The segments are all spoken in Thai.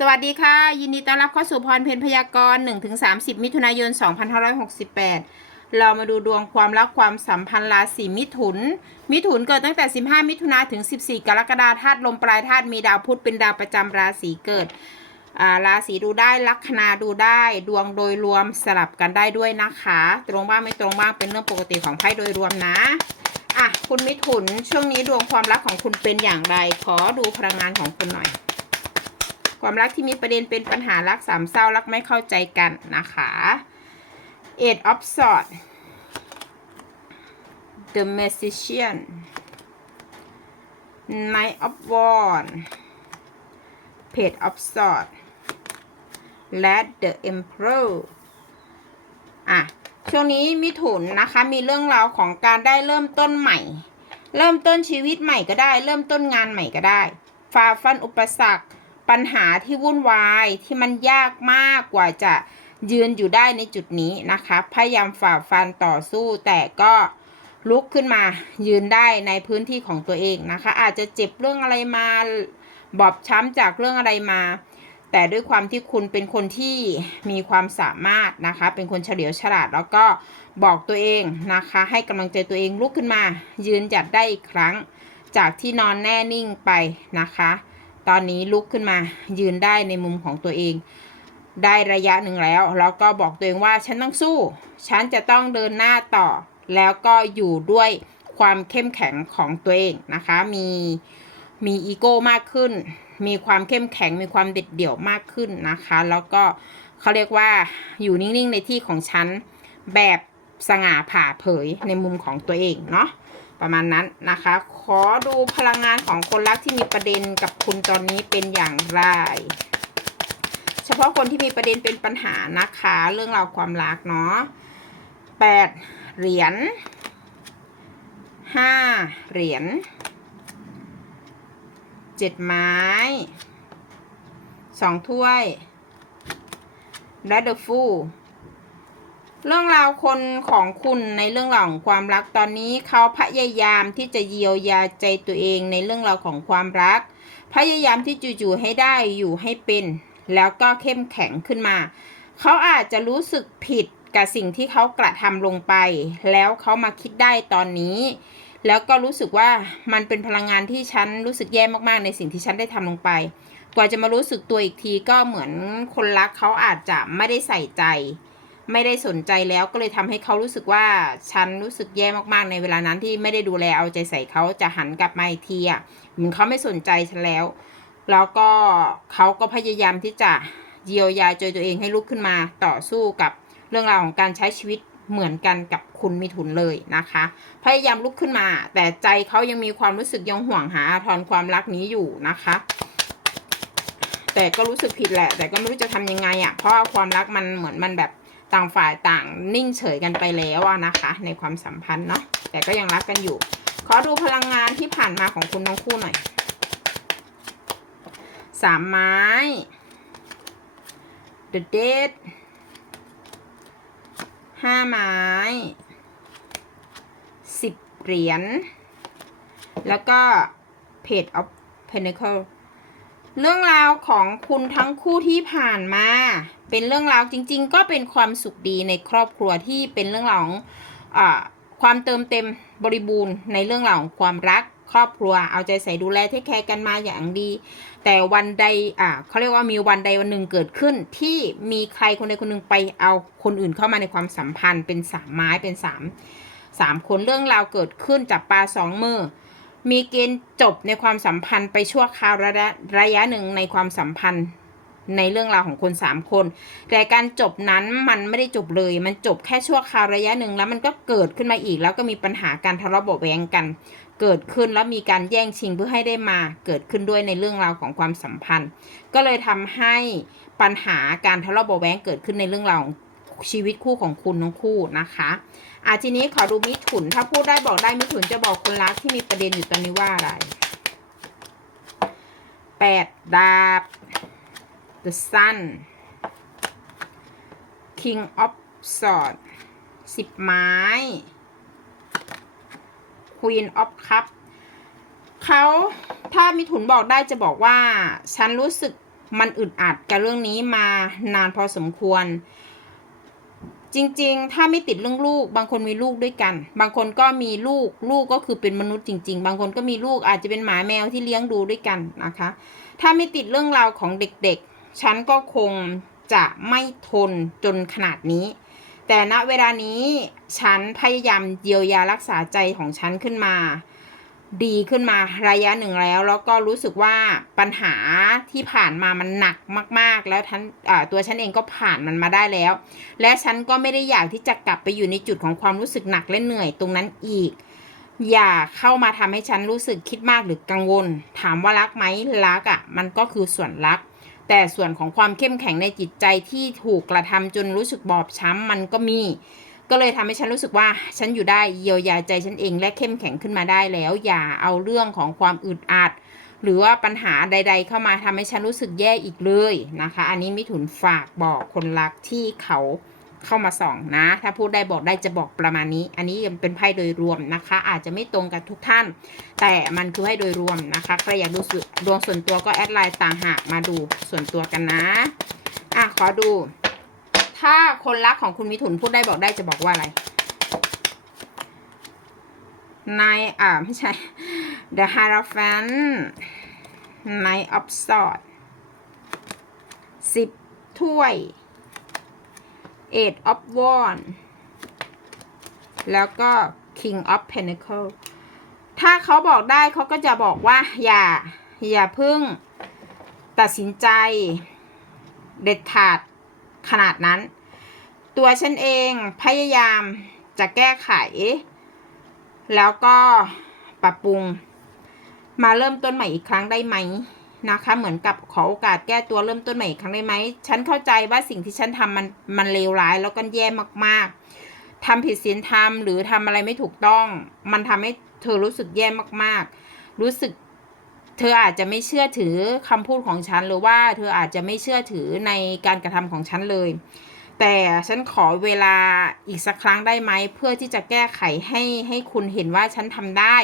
สวัสดีค่ะ ยินดีต้อนรับเข้าสู่พรเพนพยากรณ์1-30 มิถุนายน 2568 เรามาดูดวงความรักความสัมพันธ์ราศีมิถุน มิถุนเกิดตั้งแต่ 15 มิถุนาถึง 14 กรกฎาคมธาตุลมปลายธาตุมีดาวพุธเป็นดาวประจำราศีเกิดอ่าราศีดูได้ลัคนาดูได้ ดวงโดยรวมสลับกันได้ด้วยนะคะ ตรงบ้างไม่ตรงบ้างเป็นเรื่องปกติของไพ่โดยรวมนะอะคุณมิถุนช่วงนี้ดวงความรักของคุณเป็นอย่างไร ขอดูพลังงานของคุณหน่อย ความรักที่มีประเด็นเป็นปัญหารักสามเศร้ารักไม่เข้าใจกันนะคะ Eight of Swords The Magician Knight of Wands Page of Swords และ The Emperor อะ ช่วงนี้มิถุนนะคะ มีเรื่องราวของการได้เริ่มต้นใหม่ เริ่มต้นชีวิตใหม่ก็ได้ เริ่มต้นงานใหม่ก็ได้ ฝ่าฟันอุปสรรค ปัญหาที่วุ่นวายที่มันยากมากกว่าจะยืนอยู่ได้ในจุดนี้นะคะ พยายามฝ่าฟันต่อสู้ แต่ก็ลุกขึ้นมายืนได้ในพื้นที่ของตัวเองนะคะ อาจจะเจ็บเรื่องอะไรมาบอบช้ำจากเรื่องอะไรมา แต่ด้วยความที่คุณเป็นคนที่มีความสามารถนะคะ เป็นคนเฉลียวฉลาดแล้วก็บอกตัวเองนะคะ ให้กำลังใจตัวเองลุกขึ้นมา ยืนหยัดได้อีกครั้ง จากที่นอนแน่นิ่งไปนะคะ ตอนนี้ลุกขึ้นมายืนได้ในมุมของตัวเอง ได้ระยะหนึ่งแล้ว แล้วก็บอกตัวเองว่าฉันต้องสู้ ฉันจะต้องเดินหน้าต่อ แล้วก็อยู่ด้วยความเข้มแข็งของตัวเองนะคะ มีมีอีโก้มากขึ้น มีความเข้มแข็ง มีความเด็ดเดี่ยวมากขึ้นนะคะ แล้วก็เขาเรียกว่าอยู่นิ่งๆในที่ของฉันแบบสง่าผ่าเผยในมุมของตัวเองเนาะ ประมาณนั้นนะคะ ขอดูพลังงานของคนรักที่มีประเด็นกับคุณตอนนี้เป็นอย่างไร เฉพาะคนที่มีประเด็นเป็นปัญหานะคะ เรื่องราวความรักเนาะแปดเหรียญห้าเหรียญเจ็ดไม้สองถ้วยและเดอะฟู เรื่องราวคนของคุณในเรื่องราวของความรักตอนนี้เขาพยายามที่จะเยียวยาใจตัวเองในเรื่องราวของความรัก พยายามที่จะอยู่ๆให้ได้อยู่ให้เป็น แล้วก็เข้มแข็งขึ้นมา เขาอาจจะรู้สึกผิดกับสิ่งที่เขากระทำลงไป แล้วเขามาคิดได้ตอนนี้ แล้วก็รู้สึกว่ามันเป็นพลังงานที่ฉันรู้สึกแย่มากๆ ในสิ่งที่ฉันได้ทำลงไป กว่าจะมารู้สึกตัวอีกทีก็เหมือนคนรักเขาอาจจะไม่ได้ใส่ใจ ไม่ได้สนใจแล้วก็เลยทำให้เขารู้สึกว่าฉันรู้สึกแย่มากๆในเวลานั้นที่ไม่ได้ดูแลเอาใจใส่เขาจะหันกลับมาอีกทีอะเหมือนเขาไม่สนใจฉันแล้ว แล้วก็เขาก็พยายามที่จะเยียวยาใจตัวเองให้ลุกขึ้นมาต่อสู้กับเรื่องราวของการใช้ชีวิตเหมือนกันกับคุณมิถุนเลยนะคะ พยายามลุกขึ้นมา แต่ใจเขายังมีความรู้สึกยังห่วงหาอาทรความรักนี้อยู่นะคะ แต่ก็รู้สึกผิดแหละ แต่ก็ไม่รู้จะทำยังไงอะ่ะเพราะความรักมันเหมือนมันแบบ ต่างฝ่ายต่างนิ่งเฉยกันไปแล้วนะคะ ในความสัมพันธ์เนาะแต่ก็ยังรักกันอยู่ ขอดูพลังงานที่ผ่านมาของคุณทั้งคู่หน่อยสามไม้ The Dead ห้าไม้สิบเหรียญแล้วก็ Page of Pentacle เรื่องราวของคุณทั้งคู่ที่ผ่านมา เป็นเรื่องราวจริง ๆ ก็เป็นความสุขดีในครอบครัวที่เป็นเรื่องราวของอความเติมเต็มบริบูรณ์ในเรื่องราวของความรักครอบครัวเอาใจใส่ดูแลเทคแคร์กันมาอย่างดี แต่วันใดอ่าเขาเรียกว่ามีวันใดวันหนึ่งเกิดขึ้น ที่มีใครคนใดคนหนึ่งไปเอาคนอื่นเข้ามาในความสัมพันธ์ เป็นสามไม้เป็นสามสามคนเรื่องราวเกิดขึ้นจับปลาสองมือมีเกณฑ์จบในความสัมพันธ์ไปชั่วคราวระยะระยะหนึ่งในความสัมพันธ์ ในเรื่องราวของคนสามคน แต่การจบนั้นมันไม่ได้จบเลย มันจบแค่ชั่วคราวระยะหนึ่งแล้วมันก็เกิดขึ้นมาอีก แล้วก็มีปัญหาการทะเลาะเบาแวงกัน เกิดขึ้นแล้วมีการแย่งชิงเพื่อให้ได้มา เกิดขึ้นด้วยในเรื่องราวของความสัมพันธ์ ก็เลยทำให้ปัญหาการทะเลาะเบาแวงเกิดขึ้นในเรื่องราวของชีวิตคู่ของคุณทั้งคู่นะคะอะทีนี้ขอดูมิถุน ถ้าพูดได้บอกได้มิถุนจะบอกคนรักที่มีประเด็นอยู่ตอนนี้ว่าอะไรแปดดาบ the sun king of Sword สิบไม้ queen of cup เขาถ้ามิถุนบอกได้จะบอกว่า ฉันรู้สึกมันอึดอัดกับเรื่องนี้มานานพอสมควร จริงๆ ถ้าไม่ติดเรื่องลูก บางคนมีลูกด้วยกัน บางคนก็มีลูก ลูกก็คือเป็นมนุษย์จริง ๆ บางคนก็มีลูกอาจจะเป็นหมาแมวที่เลี้ยงดูด้วยกันนะคะ ถ้าไม่ติดเรื่องราวของเด็กๆ ฉันก็คงจะไม่ทนจนขนาดนี้ แต่ณเวลานี้ฉันพยายามเยียวยารักษาใจของฉันขึ้นมา ดีขึ้นมาระยะหนึ่งแล้ว แล้วก็รู้สึกว่าปัญหาที่ผ่านมามันหนักมาก ๆ แล้วทันตัวฉันเองก็ผ่านมันมาได้แล้ว และฉันก็ไม่ได้อยากที่จะกลับไปอยู่ในจุดของความรู้สึกหนักและเหนื่อยตรงนั้นอีกอย่าเข้ามาทำให้ฉันรู้สึกคิดมากหรือกังวล ถามว่ารักไหมรักอะ่ะ มันก็คือส่วนรัก แต่ส่วนของความเข้มแข็งในจิตใจที่ถูกกระทำจนรู้สึกบอบช้ำมันก็มี ก็เลยทำให้ฉันรู้สึกว่าฉันอยู่ได้เยียวยาใจฉันเองและเข้มแข็งขึ้นมาได้แล้ว อย่าเอาเรื่องของความอึดอัดหรือว่าปัญหาใด ๆ เข้ามาทำให้ฉันรู้สึกแย่อีกเลยนะคะ อันนี้มิถุนฝากบอกคนรักที่เขา เข้ามาส่องนะ ถ้าพูดได้บอกได้จะบอกประมาณนี้ อันนี้เป็นไพ่โดยรวมนะคะ อาจจะไม่ตรงกับทุกท่าน แต่มันคือให้โดยรวมนะคะ ใครอยากดูดวงส่วนตัวก็แอดไลน์ต่างหากมาดูส่วนตัวกันนะอะขอดู ถ้าคนรักของคุณมิถุนพูดได้บอกได้จะบอกว่าอะไรนายอ่าไม่ใช่ The Hierophant Knight of Swords สิบถ้วย Eight of Wands แล้วก็ King of Pentacles ถ้าเขาบอกได้เขาก็จะบอกว่า อย่า อย่าพึ่งตัดสินใจเด็ดขาดขนาดนั้น ตัวฉันเองพยายามจะแก้ไข แล้วก็ปรับปรุง มาเริ่มต้นใหม่อีกครั้งได้ไหม นะคะ เหมือนกับขอโอกาสแก้ตัวเริ่มต้นใหม่อีกครั้งได้ไหม ฉันเข้าใจว่าสิ่งที่ฉันทำมันมันเลวร้ายแล้วก็แย่มากๆทำผิดศีลธรรมหรือทำอะไรไม่ถูกต้อง มันทำให้เธอรู้สึกแย่มากๆ รู้สึก เธออาจจะไม่เชื่อถือคำพูดของฉันหรือว่าเธออาจจะไม่เชื่อถือในการกระทำของฉันเลย แต่ฉันขอเวลาอีกสักครั้งได้ไหมเพื่อที่จะแก้ไขให้ให้คุณเห็นว่าฉันทำได้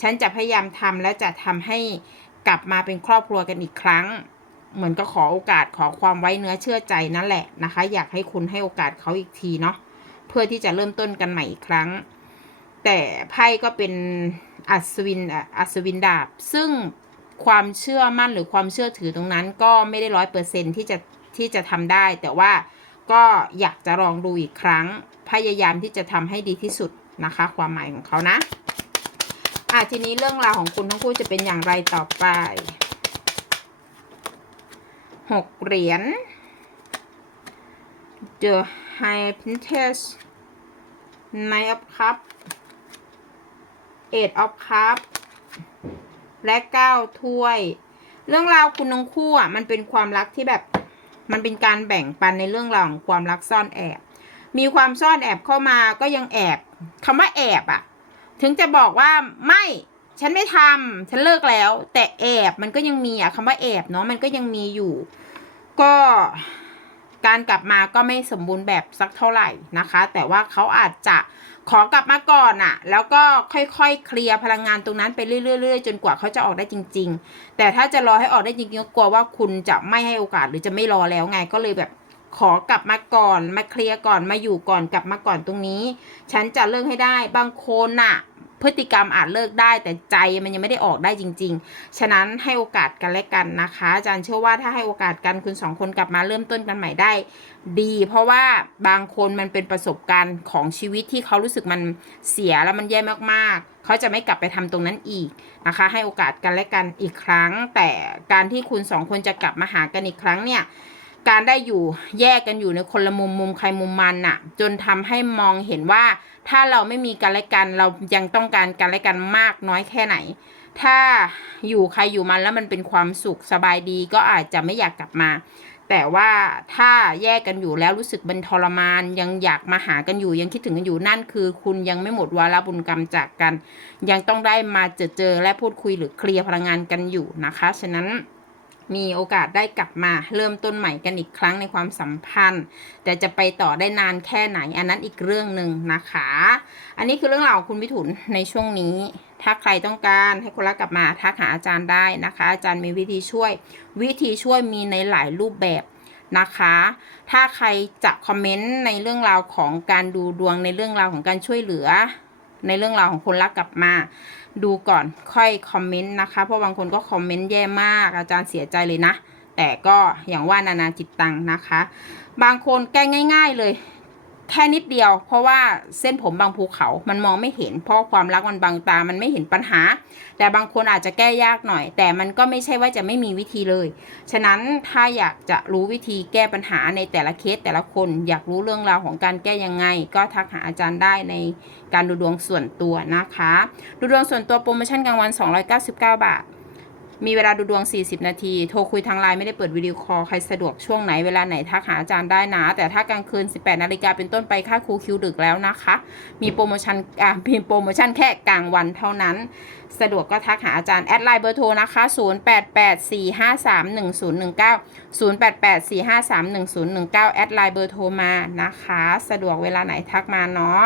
ฉันจะพยายามทำและจะทำให้ กลับมาเป็นครอบครัวกันอีกครั้ง เหมือนก็ขอโอกาสขอความไว้เนื้อเชื่อใจนั่นแหละนะคะ อยากให้คุณให้โอกาสเขาอีกทีเนาะเพื่อที่จะเริ่มต้นกันใหม่อีกครั้ง แต่ไพ่ก็เป็นอัศวินอัศวินดาบ ซึ่งความเชื่อมั่นหรือความเชื่อถือตรงนั้นก็ไม่ได้ร้อยเปอร์เซ็นที่จะที่จะทำได้ แต่ว่าก็อยากจะลองดูอีกครั้ง พยายามที่จะทำให้ดีที่สุดนะคะ ความหมายของเขานะ อะทีนี้เรื่องราวของคุณทั้งคู่จะเป็นอย่างไรต่อไปหกเหรียญ The High Princess Knight of Cup Eight of Cup และเก้าถ้วย เรื่องราวคุณทั้งคู่อะมันเป็นความรักที่แบบมันเป็นการแบ่งปันในเรื่องราวของความรักซ่อนแอบ มีความซ่อนแอบเข้ามาก็ยังแอบคำว่าแอบอะ ถึงจะบอกว่าไม่ฉันไม่ทำฉันเลิกแล้ว แต่แอบมันก็ยังมีอะคำว่าแอบเนาะมันก็ยังมีอยู่ ก็การกลับมาก็ไม่สมบูรณ์แบบสักเท่าไหร่นะคะ แต่ว่าเขาอาจจะขอกลับมาก่อนอะแล้วก็ค่อยๆ เคลียร์พลังงานตรงนั้นไปเรื่อยๆจนกว่าเขาจะออกได้จริง ๆ แต่ถ้าจะรอให้ออกได้จริงๆก็กลัวว่าคุณจะไม่ให้โอกาสหรือจะไม่รอแล้วไงก็เลยแบบ ขอกลับมาก่อน มาเคลียร์ก่อนมาอยู่ก่อนกลับมาก่อนตรงนี้ ฉันจะเลิกให้ได้บางคนน่ะ พฤติกรรมอาจเลิกได้ แต่ใจมันยังไม่ได้ออกได้จริง ๆ ฉะนั้นให้โอกาสกันและกันนะคะอาจารย์เชื่อว่าถ้าให้โอกาสกันคุณสองคนกลับมาเริ่มต้นกันใหม่ได้ ดี เพราะว่าบางคนมันเป็นประสบการณ์ของชีวิตที่เขารู้สึกมันเสียแล้วมันแย่มากๆเขาจะไม่กลับไปทำตรงนั้นอีกนะคะ ให้โอกาสกันและกันอีกครั้ง แต่การที่คุณสองคนจะกลับมาหากันอีกครั้งเนี่ย การได้อยู่แยกกันอยู่ในคนละมุมมุมใครมุมมันน่ะ จนทำให้มองเห็นว่า ถ้าเราไม่มีกันและกันเรายังต้องการกันและกันมากน้อยแค่ไหน ถ้าอยู่ใครอยู่มันแล้วมันเป็นความสุขสบายดีก็อาจจะไม่อยากกลับมา แต่ว่าถ้าแยกกันอยู่แล้วรู้สึกเป็นทรมานยังอยากมาหากันอยู่ยังคิดถึงกันอยู่นั่นคือ คุณยังไม่หมดวาระบุญกรรมจากกัน ยังต้องได้มาเจอเจอและพูดคุยหรือเคลียร์พลังงานกันอยู่นะคะ ฉะนั้น มีโอกาสได้กลับมาเริ่มต้นใหม่กันอีกครั้งในความสัมพันธ์ แต่จะไปต่อได้นานแค่ไหน อันนั้นอีกเรื่องหนึ่งนะคะ อันนี้คือเรื่องราวของคุณมิถุนในช่วงนี้ ถ้าใครต้องการให้คนรักกลับมาทักหาอาจารย์ได้นะคะ อาจารย์มีวิธีช่วย วิธีช่วยมีในหลายรูปแบบนะคะ ถ้าใครจะคอมเมนต์ในเรื่องราวของการดูดวงในเรื่องราวของการช่วยเหลือ ในเรื่องราวของคนรักกลับมา ดูก่อนค่อยคอมเมนต์นะคะ เพราะบางคนก็คอมเมนต์แย่มาก อาจารย์เสียใจเลยนะ แต่ก็อย่างว่านานาจิตตังนะคะ บางคนแก้ง่าย ๆเลย แค่นิดเดียว เพราะว่าเส้นผมบางภูเขามันมองไม่เห็น เพราะความรักมันบางตา มันไม่เห็นปัญหา แต่บางคนอาจจะแก้ยากหน่อย แต่มันก็ไม่ใช่ว่าจะไม่มีวิธีเลย ฉะนั้นถ้าอยากจะรู้วิธีแก้ปัญหาในแต่ละเคสแต่ละคน อยากรู้เรื่องราวของการแก้ยังไง ก็ทักหาอาจารย์ได้ในการดูดวงส่วนตัวนะคะ ดูดวงส่วนตัวโปรโมชั่นกลางวัน 299 บาท มีเวลาดูดวง 40 นาที โทรคุยทางไลน์ไม่ได้เปิดวิดีโอคอล ใครสะดวกช่วงไหนเวลาไหนทักหาอาจารย์ได้นะ แต่ถ้ากลางคืน 18 นาฬิกาเป็นต้นไปค่าครูคิวดึกแล้วนะคะ มีโปรโมชั่นอ่ามีโปรโมชั่นแค่กลางวันเท่านั้น สะดวกก็ทักหาอาจารย์แอดไลน์เบอร์โทรนะคะ 0884531019 0884531019 แอดไลน์เบอร์โทรมานะคะ สะดวกเวลาไหนทักมาเนาะ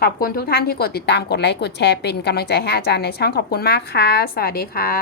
ขอบคุณทุกท่านที่กดติดตามกดไลค์กดแชร์เป็นกำลังใจให้อาจารย์ในช่องขอบคุณมากค่ะ สวัสดีค่ะ